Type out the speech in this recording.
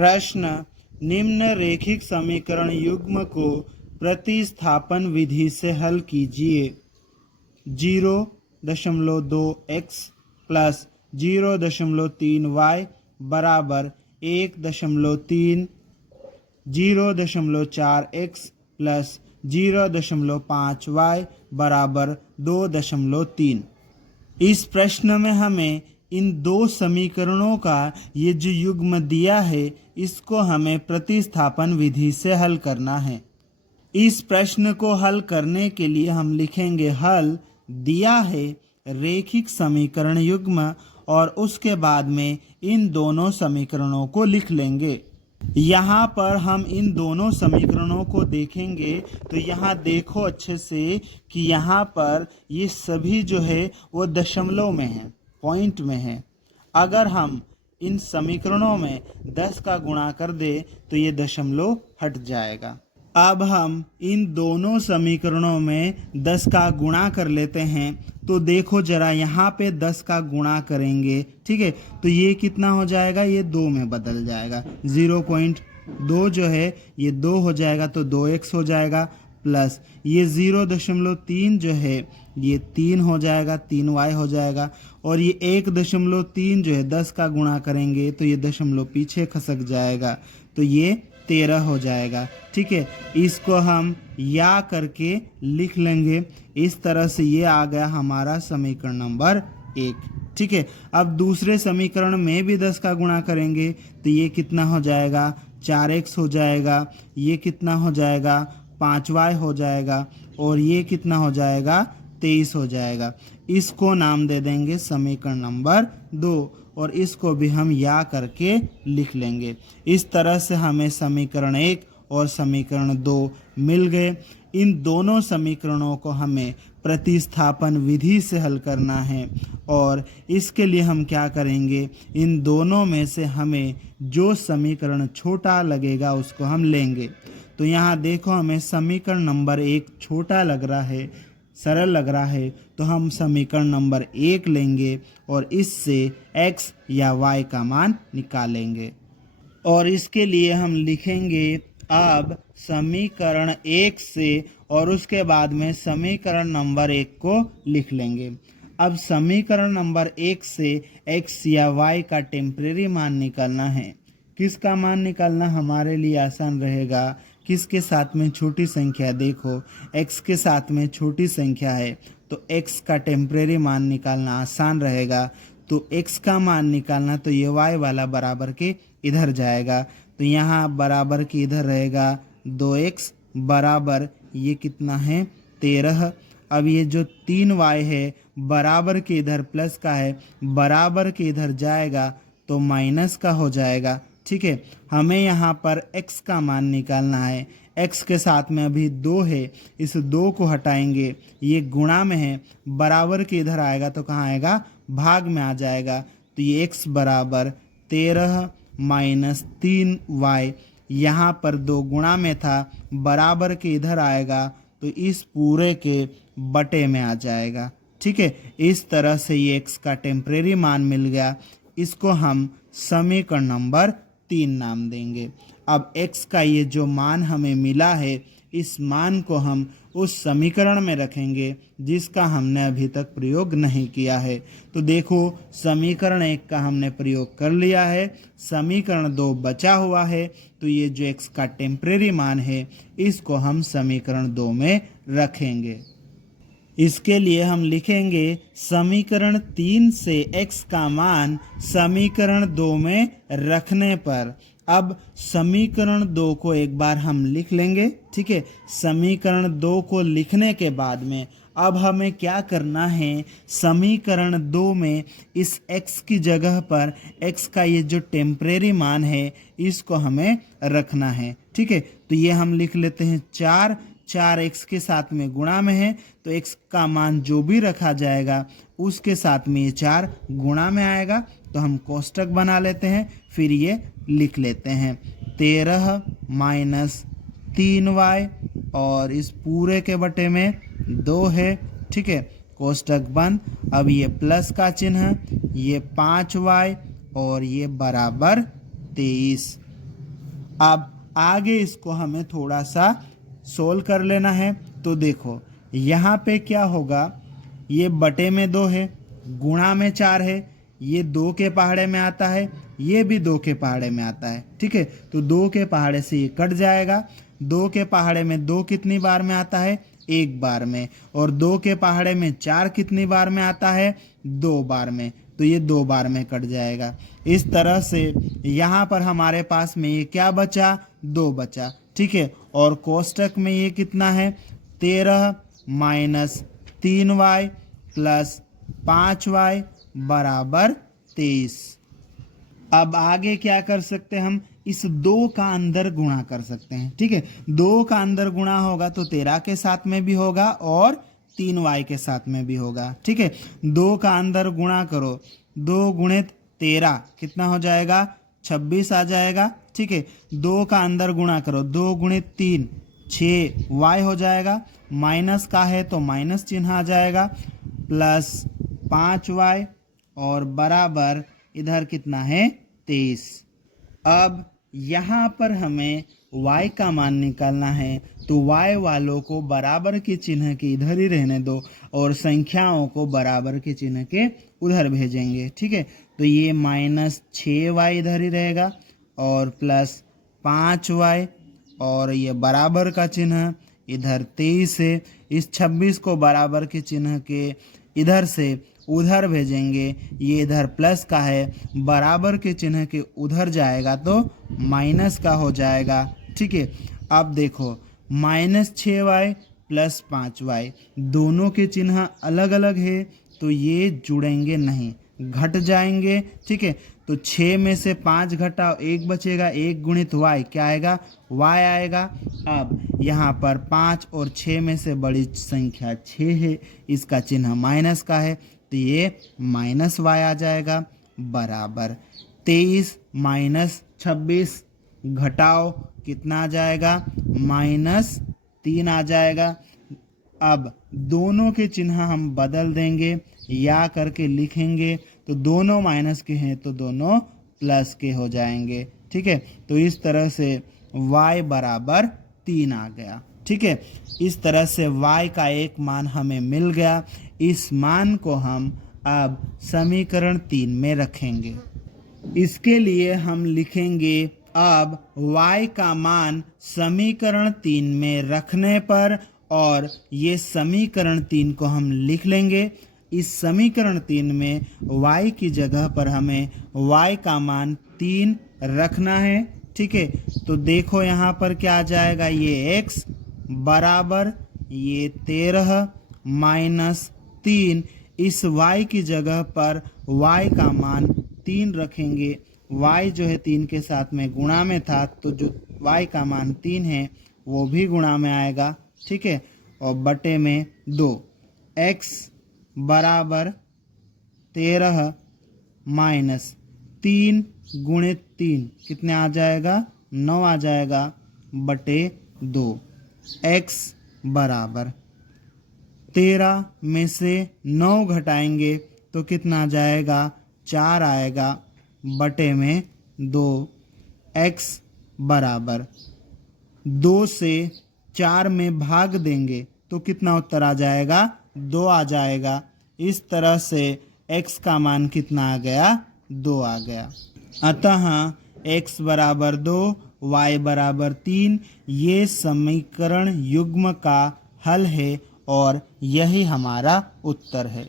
प्रश्न, निम्न रेखिक समीकरण युग्म को प्रतिस्थापन विधि से हल कीजिए। 0.2x प्लस 0.3y बराबर 1.3, 0.4x प्लस 0.5y बराबर 2.3। इस प्रश्न में हमें इन दो समीकरणों का ये जो युग्म दिया है इसको हमें प्रतिस्थापन विधि से हल करना है। इस प्रश्न को हल करने के लिए हम लिखेंगे हल, दिया है रेखिक समीकरण युग्म, और उसके बाद में इन दोनों समीकरणों को लिख लेंगे। यहाँ पर हम इन दोनों समीकरणों को देखेंगे तो यहाँ देखो अच्छे से कि यहाँ पर ये सभी जो है वो दशमलव में है, पॉइंट में है। अगर हम इन समीकरणों में 10 का गुणा कर दे तो ये दशमलव हट जाएगा। अब हम इन दोनों समीकरणों में 10 का गुणा कर लेते हैं। तो देखो जरा यहाँ पे 10 का गुणा करेंगे, ठीक है, तो ये कितना हो जाएगा, ये 2 में बदल जाएगा। 0.2 जो है ये 2 हो जाएगा तो 2x हो जाएगा, प्लस ये 0.3 जो है ये 3 हो जाएगा, 3y हो जाएगा, और ये 1.3 जो है 10 का गुणा करेंगे तो ये दशमलव पीछे खसक जाएगा तो ये 13 हो जाएगा। ठीक है, इसको हम या करके लिख लेंगे। इस तरह से ये आ गया हमारा समीकरण नंबर 1। ठीक है, अब दूसरे समीकरण में भी 10 का गुणा करेंगे तो ये कितना हो जाएगा, 4x हो जाएगा, ये कितना हो जाएगा, 5y हो जाएगा, और ये कितना हो जाएगा, 23 हो जाएगा। इसको नाम दे देंगे समीकरण नंबर 2, और इसको भी हम या करके लिख लेंगे। इस तरह से हमें समीकरण 1 और समीकरण 2 मिल गए। इन दोनों समीकरणों को हमें प्रतिस्थापन विधि से हल करना है, और इसके लिए हम क्या करेंगे, इन दोनों में से हमें जो समीकरण छोटा लगेगा उसको हम लेंगे। तो यहाँ देखो हमें समीकरण नंबर 1 छोटा लग रहा है, सरल लग रहा है, तो हम समीकरण नंबर 1 लेंगे और इससे x या y का मान निकालेंगे। और इसके लिए हम लिखेंगे अब समीकरण 1 से, और उसके बाद में समीकरण नंबर 1 को लिख लेंगे। अब समीकरण नंबर 1 से x या y का टेम्परेरी मान निकालना है। किसका मान निकालना हमारे लिए आसान रहेगा, किसके साथ में छोटी संख्या, देखो x के साथ में छोटी संख्या है तो x का टेम्परेरी मान निकालना आसान रहेगा। तो x का मान निकालना तो ये y वाला बराबर के इधर जाएगा, तो यहाँ बराबर के इधर रहेगा 2x बराबर ये कितना है, 13। अब ये जो 3y है बराबर के इधर प्लस का है, बराबर के इधर जाएगा तो माइनस का हो जाएगा। ठीक है, हमें यहाँ पर x का मान निकालना है। x के साथ में अभी 2 है, इस 2 को हटाएंगे, ये गुणा में है, बराबर के इधर आएगा तो कहाँ आएगा, भाग में आ जाएगा। तो ये x बराबर 13 माइनस 3y, यहाँ पर 2 गुणा में था, बराबर के इधर आएगा तो इस पूरे के बटे में आ जाएगा। ठीक है, इस तरह से ये x का टेम्परेरी मान मिल गया। इसको हम समीकरण नंबर 3 नाम देंगे। अब x का ये जो मान हमें मिला है, इस मान को हम उस समीकरण में रखेंगे जिसका हमने अभी तक प्रयोग नहीं किया है। तो देखो समीकरण 1 का हमने प्रयोग कर लिया है, समीकरण 2 बचा हुआ है, तो ये जो x का टेम्परेरी मान है इसको हम समीकरण 2 में रखेंगे। इसके लिए हम लिखेंगे समीकरण 3 से x का मान समीकरण 2 में रखने पर। अब समीकरण 2 को एक बार हम लिख लेंगे। ठीक है, समीकरण 2 को लिखने के बाद में अब हमें क्या करना है, समीकरण 2 में इस x की जगह पर x का ये जो टेम्परेरी मान है इसको हमें रखना है। ठीक है, तो ये हम लिख लेते हैं 4 x के साथ में गुणा में है, तो x का मान जो भी रखा जाएगा उसके साथ में ये 4 गुणा में आएगा, तो हम कोष्टक बना लेते हैं, फिर ये लिख लेते हैं 13 माइनस 3y, और इस पूरे के बटे में 2 है। ठीक है, कोष्टक बंद। अब ये प्लस का चिन्ह, ये 5y और ये बराबर 23। अब आगे इसको हमें थोड़ा सा सोल्व कर लेना है। तो देखो यहाँ पे क्या होगा, ये बटे में 2 है, गुणा में 4 है, ये 2 के पहाड़े में आता है, ये भी 2 के पहाड़े में आता है। ठीक है, तो 2 के पहाड़े से ये कट जाएगा। 2 के पहाड़े में 2 कितनी बार में आता है, 1 बार में, और 2 के पहाड़े में 4 कितनी बार में आता है, 2 बार में, तो ये 2 बार में कट जाएगा। इस तरह से यहाँ पर हमारे पास में ये क्या बचा, 2 बचा। ठीक है, और कोष्टक में ये कितना है, 13 माइनस 3y प्लस 5y बराबर 23। अब आगे क्या कर सकते हैं, हम इस 2 का अंदर गुणा कर सकते हैं। ठीक है, 2 का अंदर गुणा होगा तो 13 के साथ में भी होगा और 3y के साथ में भी होगा। ठीक है, 2 का अंदर गुणा करो, 2 गुणित 13 कितना हो जाएगा, 26 आ जाएगा। ठीक है, 2 का अंदर गुणा करो, 2 गुणित 3 6y हो जाएगा, माइनस का है तो माइनस चिन्ह आ जाएगा, प्लस 5y और बराबर इधर कितना है, 23। अब यहाँ पर हमें y का मान निकालना है, तो y वालों को बराबर के चिन्ह के इधर ही रहने दो और संख्याओं को बराबर के चिन्ह के उधर भेजेंगे। ठीक है, तो ये माइनस 6y इधर ही रहेगा और प्लस 5y और ये बराबर का चिन्ह इधर 23 है। इस 26 को बराबर के चिन्ह के इधर से उधर भेजेंगे, ये इधर प्लस का है, बराबर के चिन्ह के उधर जाएगा तो माइनस का हो जाएगा। ठीक है, अब देखो माइनस 6y प्लस 5y दोनों के चिन्ह अलग अलग है तो ये जुड़ेंगे नहीं, घट जाएंगे। ठीक है, तो 6 में से 5 घटाओ 1 बचेगा, 1 गुणित y क्या आएगा, y आएगा। अब यहाँ पर 5 और 6 में से बड़ी संख्या 6 है, इसका चिन्ह माइनस का है तो ये माइनस y आ जाएगा, बराबर 23 माइनस 26 घटाओ कितना आ जाएगा, माइनस 3 आ जाएगा। अब दोनों के चिन्ह हम बदल देंगे या करके लिखेंगे, तो दोनों माइनस के हैं तो दोनों प्लस के हो जाएंगे। ठीक है, तो इस तरह से y बराबर 3 आ गया। ठीक है, इस तरह से y का एक मान हमें मिल गया। इस मान को हम अब समीकरण 3 में रखेंगे। इसके लिए हम लिखेंगे, अब y का मान समीकरण 3 में रखने पर, और ये समीकरण 3 को हम लिख लेंगे। इस समीकरण 3 में y की जगह पर हमें y का मान 3 रखना है। ठीक है, तो देखो यहाँ पर क्या आ जाएगा, ये x बराबर ये 13 माइनस 3, इस y की जगह पर y का मान 3 रखेंगे। y जो है 3 के साथ में गुणा में था, तो जो y का मान 3 है वो भी गुणा में आएगा। ठीक है, और बटे में 2, x बराबर 13 माइनस 3 गुणित 3 कितने आ जाएगा, 9 आ जाएगा, बटे 2, x बराबर 13 में से 9 घटाएंगे तो कितना आ जाएगा, 4 आएगा, बटे में 2, x बराबर 2 से 4 में भाग देंगे तो कितना उत्तर आ जाएगा, 2 आ जाएगा। इस तरह से x का मान कितना आ गया, 2 आ गया। अतः x बराबर 2, y बराबर 3 ये समीकरण युग्म का हल है और यही हमारा उत्तर है।